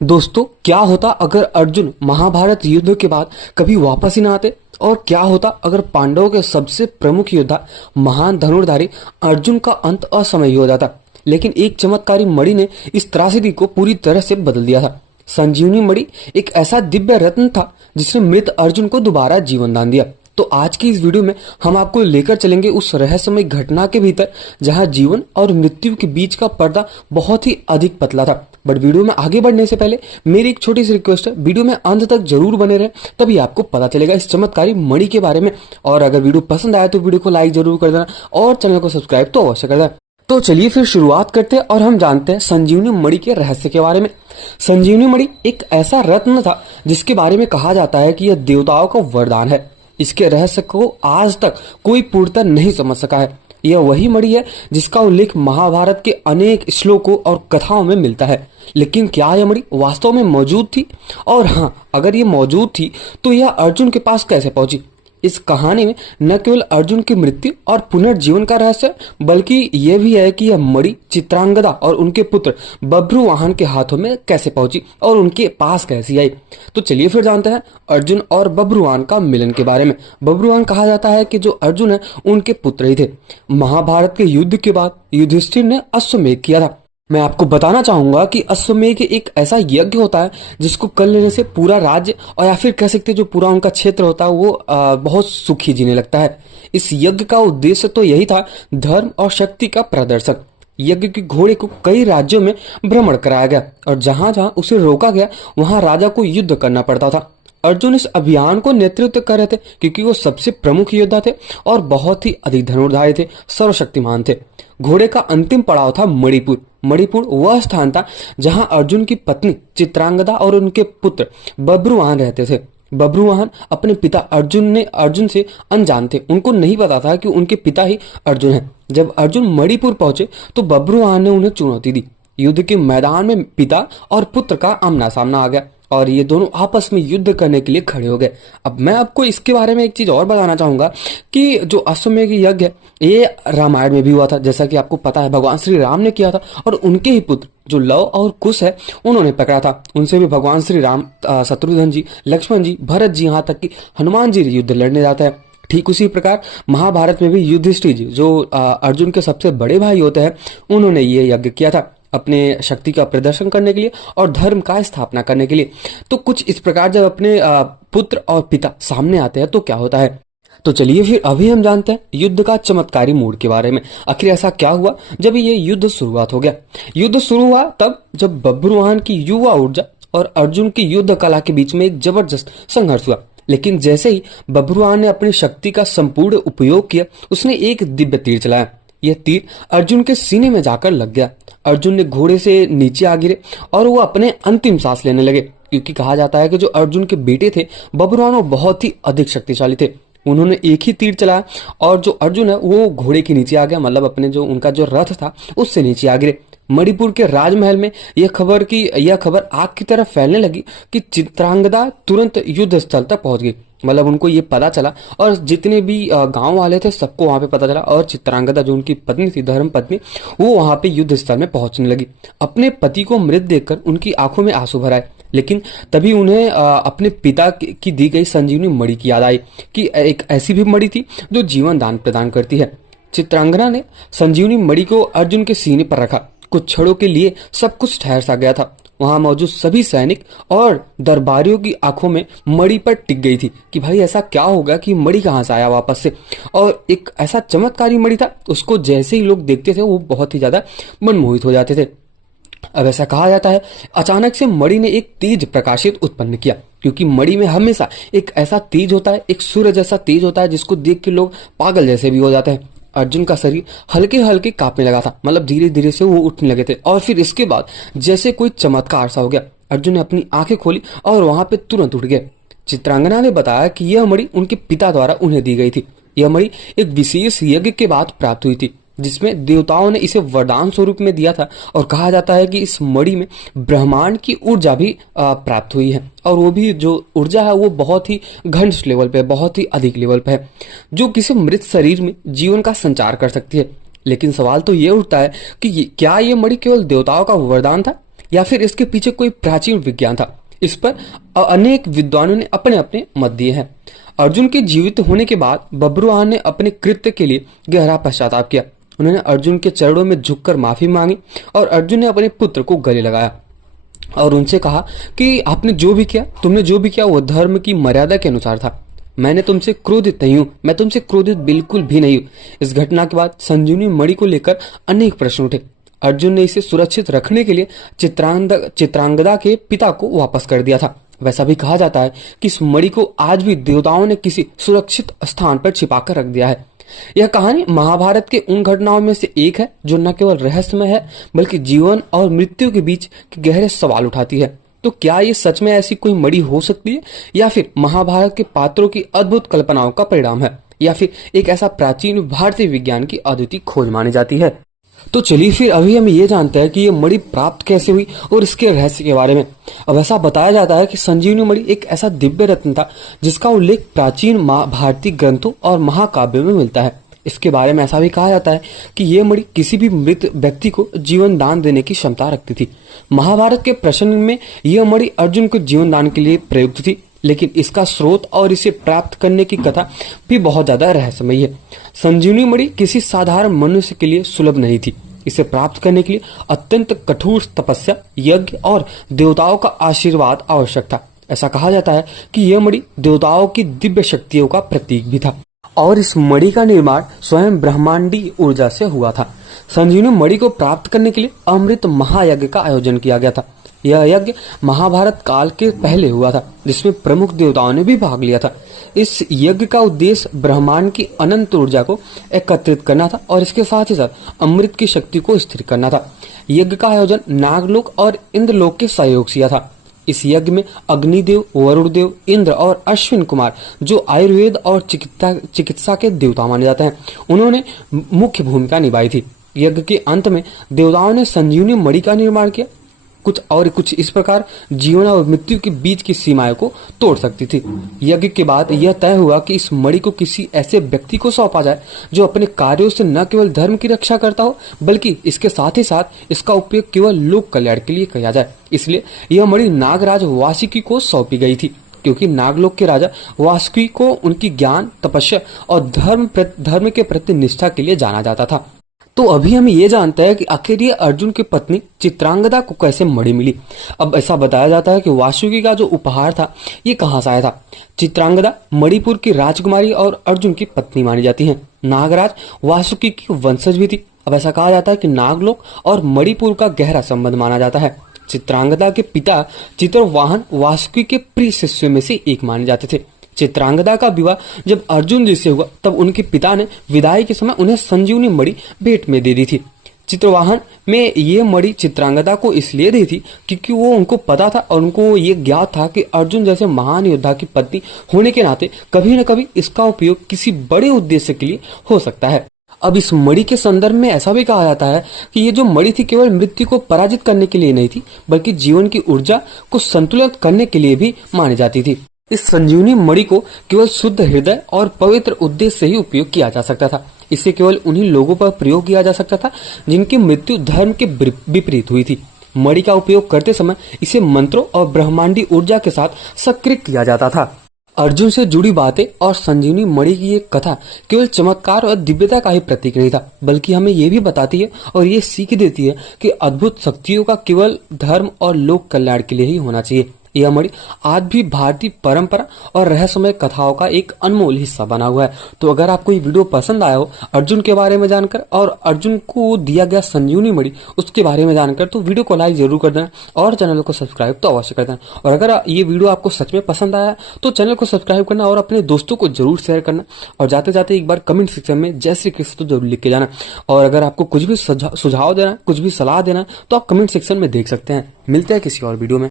दोस्तों, क्या होता अगर अर्जुन महाभारत युद्ध के बाद कभी वापस ही ना आते? और क्या होता अगर पांडवों के सबसे प्रमुख योद्धा महान धनुर्धारी अर्जुन का अंत असमय हो जाता? लेकिन एक चमत्कारी मणि ने इस त्रासदी को पूरी तरह से बदल दिया था। संजीवनी मणि एक ऐसा दिव्य रत्न था जिसने मृत अर्जुन को दोबारा जीवन दान दिया। तो आज की इस वीडियो में हम आपको लेकर चलेंगे उस रहस्यमय घटना के भीतर जहां जीवन और मृत्यु के बीच का पर्दा बहुत ही अधिक पतला था। बट वीडियो में आगे बढ़ने से पहले मेरी एक छोटी सी रिक्वेस्ट है, वीडियो में अंत तक जरूर बने रहे, तभी आपको पता चलेगा इस चमत्कारी मणि के बारे में। और अगर वीडियो पसंद आया तो वीडियो को लाइक जरूर कर देना और चैनल को सब्सक्राइब तो अवश्य कर देना। तो चलिए फिर शुरुआत करते हैं और हम जानते हैं संजीवनी मणि के रहस्य के बारे में। संजीवनी मणि एक ऐसा रत्न था जिसके बारे में कहा जाता है कि यह देवताओं का वरदान है। इसके रहस्य को आज तक कोई पूर्णतः नहीं समझ सका है। यह वही मणि है जिसका उल्लेख महाभारत के अनेक श्लोकों और कथाओं में मिलता है। लेकिन क्या यह मणि वास्तव में मौजूद थी? और हाँ, अगर ये मौजूद थी तो यह अर्जुन के पास कैसे पहुंची? इस कहानी में न केवल अर्जुन की मृत्यु और पुनर्जीवन का रहस्य बल्कि यह भी है कि यह मणि चित्रांगदा और उनके पुत्र बभ्रुवाहन के हाथों में कैसे पहुंची और उनके पास कैसी आई। तो चलिए फिर जानते हैं अर्जुन और बभ्रुवाहन का मिलन के बारे में। बभ्रुवाहन कहा जाता है कि जो अर्जुन है उनके पुत्र ही थे। महाभारत के युद्ध के बाद युधिष्ठिर ने अश्वमेध किया था। मैं आपको बताना चाहूंगा कि अश्वमेध एक ऐसा यज्ञ होता है जिसको कर लेने से पूरा राज्य और या फिर कह सकते हैं जो पूरा उनका क्षेत्र होता है वो बहुत सुखी जीने लगता है। इस यज्ञ का उद्देश्य तो यही था, धर्म और शक्ति का प्रदर्शक। यज्ञ के घोड़े को कई राज्यों में भ्रमण कराया गया और जहां जहां उसे रोका गया वहां राजा को युद्ध करना पड़ता था। अर्जुन इस अभियान को नेतृत्व कर रहे थे क्योंकि वो सबसे प्रमुख योद्धा थे और बहुत ही अधिक धनुर्धारी थे, सर्वशक्तिमान थे। घोड़े का अंतिम पड़ाव था मणिपुर। मणिपुर वह स्थान था जहां अर्जुन की पत्नी चित्रांगदा और उनके पुत्र बभ्रुवाहन रहते थे। बभ्रुवाहन अपने पिता अर्जुन से अनजान थे। उनको नहीं पता था कि उनके पिता ही अर्जुन हैं। जब अर्जुन मणिपुर पहुंचे तो बभ्रुवाहन ने उन्हें चुनौती दी। युद्ध के मैदान में पिता और पुत्र का आमना सामना आ गया और ये दोनों आपस में युद्ध करने के लिए खड़े हो गए। अब मैं आपको इसके बारे में एक चीज और बताना चाहूंगा कि जो अश्वमेध यज्ञ है ये रामायण में भी हुआ था। जैसा कि आपको पता है भगवान श्री राम ने किया था और उनके ही पुत्र जो लव और कुश है उन्होंने पकड़ा था। उनसे भी भगवान श्री राम, शत्रुघ्न जी, लक्ष्मण जी, भरत जी, यहाँ तक कि हनुमान जी युद्ध लड़ने जाते हैं। ठीक उसी प्रकार महाभारत में भी युधिष्ठिर जी जो अर्जुन के सबसे बड़े भाई होते हैं उन्होंने ये यज्ञ किया था अपने शक्ति का प्रदर्शन करने के लिए और धर्म का स्थापना करने के लिए। तो कुछ इस प्रकार जब अपने पुत्र और पिता सामने आते हैं तो क्या होता है। तो चलिए फिर अभी हम जानते हैं युद्ध का चमत्कारी मोड़ के बारे में। आखिर ऐसा क्या हुआ जब ये युद्ध शुरुआत हो गया? युद्ध शुरू हुआ तब जब बभ्रुवाहन की युवा ऊर्जा और अर्जुन की युद्ध कला के बीच में एक जबरदस्त संघर्ष हुआ। लेकिन जैसे ही बभ्रुवाहन ने अपनी शक्ति का संपूर्ण उपयोग किया उसने एक दिव्य तीर चलाया। यह तीर अर्जुन के सीने में जाकर लग गया। अर्जुन ने घोड़े से नीचे आ गिरे और वो अपने अंतिम सांस लेने लगे क्योंकि कहा जाता है कि जो अर्जुन के बेटे थे बभ्रुवाहन वो बहुत ही अधिक शक्तिशाली थे। उन्होंने एक ही तीर चलाया और जो अर्जुन है वो घोड़े के नीचे आ गया, मतलब अपने जो उनका जो रथ था उससे नीचे आ गिरे। मणिपुर के राजमहल में यह खबर आग की तरह फैलने लगी कि चित्रांगदा तुरंत युद्ध स्थल तक पहुंच गई। मतलब उनको ये पता चला और जितने भी गांव वाले थे सबको वहां पे पता चला और चित्रांगदा जो उनकी पत्नी थी, धर्म पत्नी, वो वहां पे युद्ध स्थल में पहुंचने लगी। अपने पति को मृत देखकर उनकी आंखों में आंसू भर आए। लेकिन तभी उन्हें अपने पिता की दी गई संजीवनी मणि की याद आई कि एक ऐसी भी मणि थी जो जीवन दान प्रदान करती है। चित्रांगना ने संजीवनी मणि को अर्जुन के सीने पर रखा। कुछ क्षणों के लिए सब कुछ ठहर सा गया था। वहां मौजूद सभी सैनिक और दरबारियों की आंखों में मणि पर टिक गई थी कि भाई ऐसा क्या होगा कि मणि कहां से आया वापस से। और एक ऐसा चमत्कारी मणि था, उसको जैसे ही लोग देखते थे वो बहुत ही ज्यादा मनमोहित हो जाते थे। अब ऐसा कहा जाता है अचानक से मणि ने एक तेज प्रकाशित उत्पन्न किया क्योंकि मणि में हमेशा एक ऐसा तेज होता है, एक सूर्य जैसा तेज होता है जिसको देख के लोग पागल जैसे भी हो जाते हैं। अर्जुन का शरीर हल्के हल्के कांपने लगा था, मतलब धीरे धीरे से वो उठने लगे थे। और फिर इसके बाद जैसे कोई चमत्कार सा हो गया, अर्जुन ने अपनी आंखें खोली और वहां पे तुरंत उठ गए। चित्रांगना ने बताया कि यह मणि उनके पिता द्वारा उन्हें दी गई थी। यह मणि एक विशेष यज्ञ के बाद प्राप्त हुई थी जिसमें देवताओं ने इसे वरदान स्वरूप में दिया था और कहा जाता है कि इस मणि में ब्रह्मांड की ऊर्जा भी प्राप्त हुई है और वो भी जो ऊर्जा है वो बहुत ही घनिष्ठ लेवल पे, बहुत ही अधिक लेवल पे है जो किसी मृत शरीर में जीवन का संचार कर सकती है। लेकिन सवाल तो ये उठता है कि क्या ये मणि केवल देवताओं का वरदान था या फिर इसके पीछे कोई प्राचीन विज्ञान था? इस पर अनेक विद्वानों ने अपने अपने मत दिए हैं। अर्जुन के जीवित होने के बाद बब्रुवाहन ने अपने कृत्य के लिए गहरा पश्चाताप किया। उन्होंने अर्जुन के चरणों में झुककर माफी मांगी और अर्जुन ने अपने पुत्र को गले लगाया और उनसे कहा कि आपने जो भी किया, तुमने जो भी किया वो धर्म की मर्यादा के अनुसार था। मैंने तुमसे क्रोधित नहीं हूं, मैं तुमसे क्रोधित बिल्कुल भी नहीं हूं। इस घटना के बाद संजीवनी मणि को लेकर अनेक प्रश्न उठे। अर्जुन ने इसे सुरक्षित रखने के लिए चित्रांगदा के पिता को वापस कर दिया था। वैसा भी कहा जाता है कि इस मणि को आज भी देवताओं ने किसी सुरक्षित स्थान पर छिपाकर रख दिया है। यह कहानी महाभारत के उन घटनाओं में से एक है जो न केवल रहस्यमय है बल्कि जीवन और मृत्यु के बीच के गहरे सवाल उठाती है। तो क्या ये सच में ऐसी कोई मणि हो सकती है, या फिर महाभारत के पात्रों की अद्भुत कल्पनाओं का परिणाम है, या फिर एक ऐसा प्राचीन भारतीय विज्ञान की अद्वितीय खोज मानी जाती है? तो चलिए फिर अभी हम ये जानते हैं कि ये मणि प्राप्त कैसे हुई और इसके रहस्य के बारे में। अब ऐसा बताया जाता है कि संजीवनी मणि एक ऐसा दिव्य रत्न था जिसका उल्लेख प्राचीन भारतीय ग्रंथों और महाकाव्यों में मिलता है। इसके बारे में ऐसा भी कहा जाता है कि ये मणि किसी भी मृत व्यक्ति को जीवन दान देने की क्षमता रखती थी। महाभारत के प्रसंग में यह मणि अर्जुन को जीवन दान के लिए प्रयुक्त थी, लेकिन इसका स्रोत और इसे प्राप्त करने की कथा भी बहुत ज्यादा रहस्यमयी है। संजीवनी मणि किसी साधारण मनुष्य के लिए सुलभ नहीं थी। इसे प्राप्त करने के लिए अत्यंत कठोर तपस्या, यज्ञ और देवताओं का आशीर्वाद आवश्यक था। ऐसा कहा जाता है कि यह मणि देवताओं की दिव्य शक्तियों का प्रतीक भी था और इस मणि का निर्माण स्वयं ब्रह्मांडी ऊर्जा से हुआ था। संजीवनी मणि को प्राप्त करने के लिए अमृत महायज्ञ का आयोजन किया गया था। यह यज्ञ महाभारत काल के पहले हुआ था, जिसमें प्रमुख देवताओं ने भी भाग लिया था। इस यज्ञ का उद्देश्य ब्रह्मांड की अनंत ऊर्जा को एकत्रित करना था और इसके साथ ही साथ अमृत की शक्ति को स्थिर करना था। यज्ञ का आयोजन नागलोक और इंद्रलोक के सहयोग से था। इस यज्ञ में अग्निदेव, वरुण देव, इंद्र और अश्विन कुमार, जो आयुर्वेद और चिकित्सा के देवता माने जाते हैं, उन्होंने मुख्य भूमिका निभाई थी। यज्ञ के अंत में देवताओं ने संजीवनी मणि का निर्माण किया। कुछ इस प्रकार जीवन और मृत्यु के बीच की सीमाओं को तोड़ सकती थी। यज्ञ के बाद यह तय हुआ कि इस मणि को किसी ऐसे व्यक्ति को सौंपा जाए जो अपने कार्यों से न केवल धर्म की रक्षा करता हो, बल्कि इसके साथ ही साथ इसका उपयोग केवल लोक कल्याण के लिए किया जाए। इसलिए यह मणि नागराज वासुकी को सौंपी गई थी, क्योंकि नागलोक के राजा वासुकी को उनकी ज्ञान, तपस्या और धर्म के प्रति निष्ठा के लिए जाना जाता था। तो अभी हम ये जानते हैं कि आखिर ये अर्जुन की पत्नी चित्रांगदा को कैसे मणि मिली। अब ऐसा बताया जाता है कि वासुकी का जो उपहार था ये कहाँ से आया था। चित्रांगदा मणिपुर की राजकुमारी और अर्जुन की पत्नी मानी जाती है। नागराज वासुकी की वंशज भी थी। अब ऐसा कहा जाता है कि नागलोक और मणिपुर का गहरा संबंध माना जाता है। चित्रांगदा के पिता चित्रवाहन वासुकी के प्रिय शिष्यों में से एक माने जाते थे। चित्रांगदा का विवाह जब अर्जुन जी से हुआ तब उनके पिता ने विदाई के समय उन्हें संजीवनी मणि भेंट में दे दी थी। चित्रवाहन में ये मणि चित्रांगदा को इसलिए दी थी क्योंकि वो उनको पता था और उनको ये ज्ञात था कि अर्जुन जैसे महान योद्धा की पत्नी होने के नाते कभी न कभी इसका उपयोग किसी बड़े उद्देश्य के लिए हो सकता है। अब इस मणि के संदर्भ में ऐसा भी कहा जाता है कि ये जो मणि थी केवल मृत्यु को पराजित करने के लिए नहीं थी, बल्कि जीवन की ऊर्जा को संतुलित करने के लिए भी मानी जाती थी। इस संजीवनी मणि को केवल शुद्ध हृदय और पवित्र उद्देश्य से ही उपयोग किया जा सकता था। इसे केवल उन्हीं लोगों पर प्रयोग किया जा सकता था जिनकी मृत्यु धर्म के विपरीत हुई थी। मणि का उपयोग करते समय इसे मंत्रों और ब्रह्मांडी ऊर्जा के साथ सक्रिय किया जाता था। अर्जुन से जुड़ी बातें और संजीवनी मणि की ये कथा केवल चमत्कार और दिव्यता का ही प्रतीक नहीं था, बल्कि हमें ये भी बताती है और ये सीख देती है कि अद्भुत शक्तियों का केवल धर्म और लोक कल्याण के लिए ही होना चाहिए। यह मणि आज भी भारतीय परंपरा और रहस्यमय कथाओं का एक अनमोल हिस्सा बना हुआ है। तो अगर आपको ये वीडियो पसंद आया हो अर्जुन के बारे में जानकर और अर्जुन को दिया गया संजीवनी मणि उसके बारे में जानकर, तो वीडियो को लाइक जरूर कर देना और चैनल को सब्सक्राइब तो अवश्य कर देना। और अगर ये वीडियो आपको सच में पसंद आया तो चैनल को सब्सक्राइब करना और अपने दोस्तों को जरूर शेयर करना। और जाते जाते एक बार कमेंट सेक्शन में जय श्री कृष्ण तो जरूर लिख के जाना। और अगर आपको कुछ भी सुझाव देना, कुछ भी सलाह देना, तो आप कमेंट सेक्शन में देख सकते हैं। मिलते हैं किसी और वीडियो में।